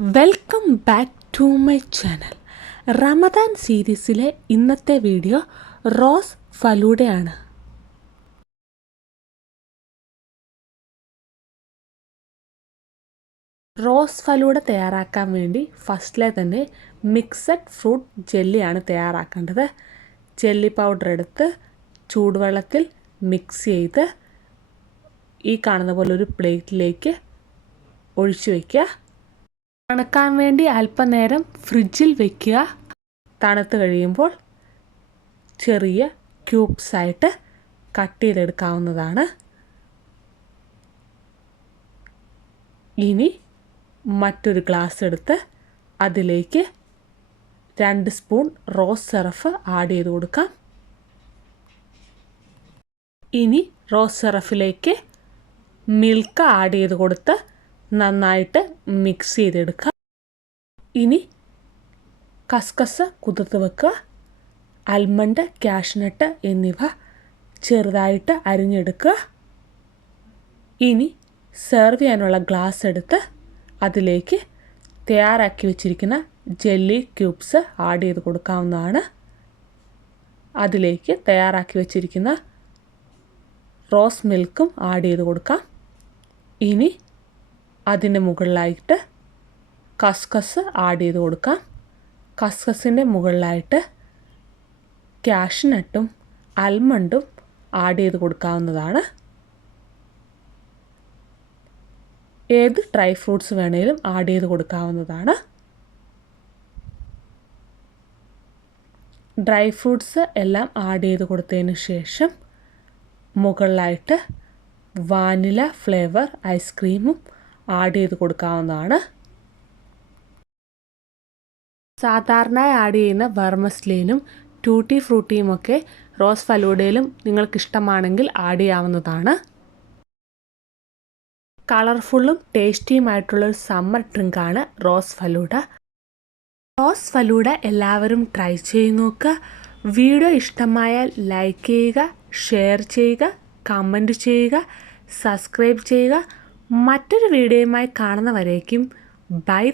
Welcome back to my channel. Ramadan സീരീസിലെ ഇന്നത്തെ video rose ഫലൂഡയാണ്. റോസ് ഫലൂഡ തയ്യാറാക്കാൻ വേണ്ടി ഫസ്റ്റിലെ തന്നെ മിക്സഡ് ഫ്രൂട്ട് ജെല്ലിയാണ് തയ്യാറാക്കേണ്ടത്. ജെല്ലി പൗഡർ എടുത്ത് ചൂടുവെള്ളത്തിൽ മിക്സ് ചെയ്ത് ഈ കാണുന്ന പോലെ ഒരു പ്ലേറ്റിലേക്ക് ഒഴിച്ചു വയ്ക്കുക. തണുക്കാൻ വേണ്ടി അല്പനേരം ഫ്രിഡ്ജിൽ വയ്ക്കുക. തണുത്ത് കഴിയുമ്പോൾ ചെറിയ ക്യൂബ്സായിട്ട് കട്ട് ചെയ്തെടുക്കാവുന്നതാണ്. ഇനി മറ്റൊരു ഗ്ലാസ് എടുത്ത് അതിലേക്ക് 2 സ്പൂൺ റോസ് സിറപ്പ് ആഡ് ചെയ്ത് കൊടുക്കാം. ഇനി റോസ് സിറപ്പിലേക്ക് മിൽക്ക് ആഡ് ചെയ്ത് കൊടുത്ത് നന്നായിട്ട് മിക്സ് ചെയ്തെടുക്കുക. ഇനി കസ്കസ് കുതിർത്ത് വെക്കുക. ആൽമണ്ട്, കാഷ്നട്ട് എന്നിവ ചെറുതായിട്ട് അരിഞ്ഞെടുക്കുക. ഇനി സെർവ് ചെയ്യാനുള്ള ഗ്ലാസ് എടുത്ത് അതിലേക്ക് തയ്യാറാക്കി വെച്ചിരിക്കുന്ന ജെല്ലി ക്യൂബ്സ് ആഡ് ചെയ്ത് കൊടുക്കാവുന്നതാണ്. അതിലേക്ക് തയ്യാറാക്കി വെച്ചിരിക്കുന്ന റോസ് മിൽക്കും ആഡ് ചെയ്ത് കൊടുക്കാം. ഇനി അതിന് മുകളിലായിട്ട് കസ്കസ് ആഡ് ചെയ്ത് കൊടുക്കാം. കസ്കസിൻ്റെ മുകളിലായിട്ട് കാഷ്നട്ടും ആൽമണ്ടും ആഡ് ചെയ്ത് കൊടുക്കാവുന്നതാണ്. ഏത് ഡ്രൈ ഫ്രൂട്ട്സ് വേണേലും ആഡ് ചെയ്ത് കൊടുക്കാവുന്നതാണ്. ഡ്രൈ ഫ്രൂട്ട്സ് എല്ലാം ആഡ് ചെയ്ത് കൊടുത്തതിന് ശേഷം മുകളിലായിട്ട് വാനില ഫ്ലേവർ ഐസ്ക്രീമും ആഡ് ചെയ്ത് കൊടുക്കാവുന്നതാണ്. സാധാരണയായി ആഡ് ചെയ്യുന്ന വെർമസ്ലിനും ടൂട്ടി ഫ്രൂട്ടിയുമൊക്കെ റോസ് ഫലൂഡയിലും നിങ്ങൾക്കിഷ്ടമാണെങ്കിൽ ആഡ് ചെയ്യാവുന്നതാണ്. കളർഫുള്ളും ടേസ്റ്റിയുമായിട്ടുള്ളൊരു സമ്മർ ഡ്രിങ്കാണ് റോസ് ഫലൂഡ. റോസ് ഫലൂഡ എല്ലാവരും ട്രൈ ചെയ്ത് നോക്കുക. വീഡിയോ ഇഷ്ടമായാൽ ലൈക്ക് ചെയ്യുക, ഷെയർ ചെയ്യുക, കമൻറ്റ് ചെയ്യുക, സബ്സ്ക്രൈബ് ചെയ്യുക. മറ്റൊരു വീഡിയോയുമായി കാണുന്നവരേക്കും ബൈ.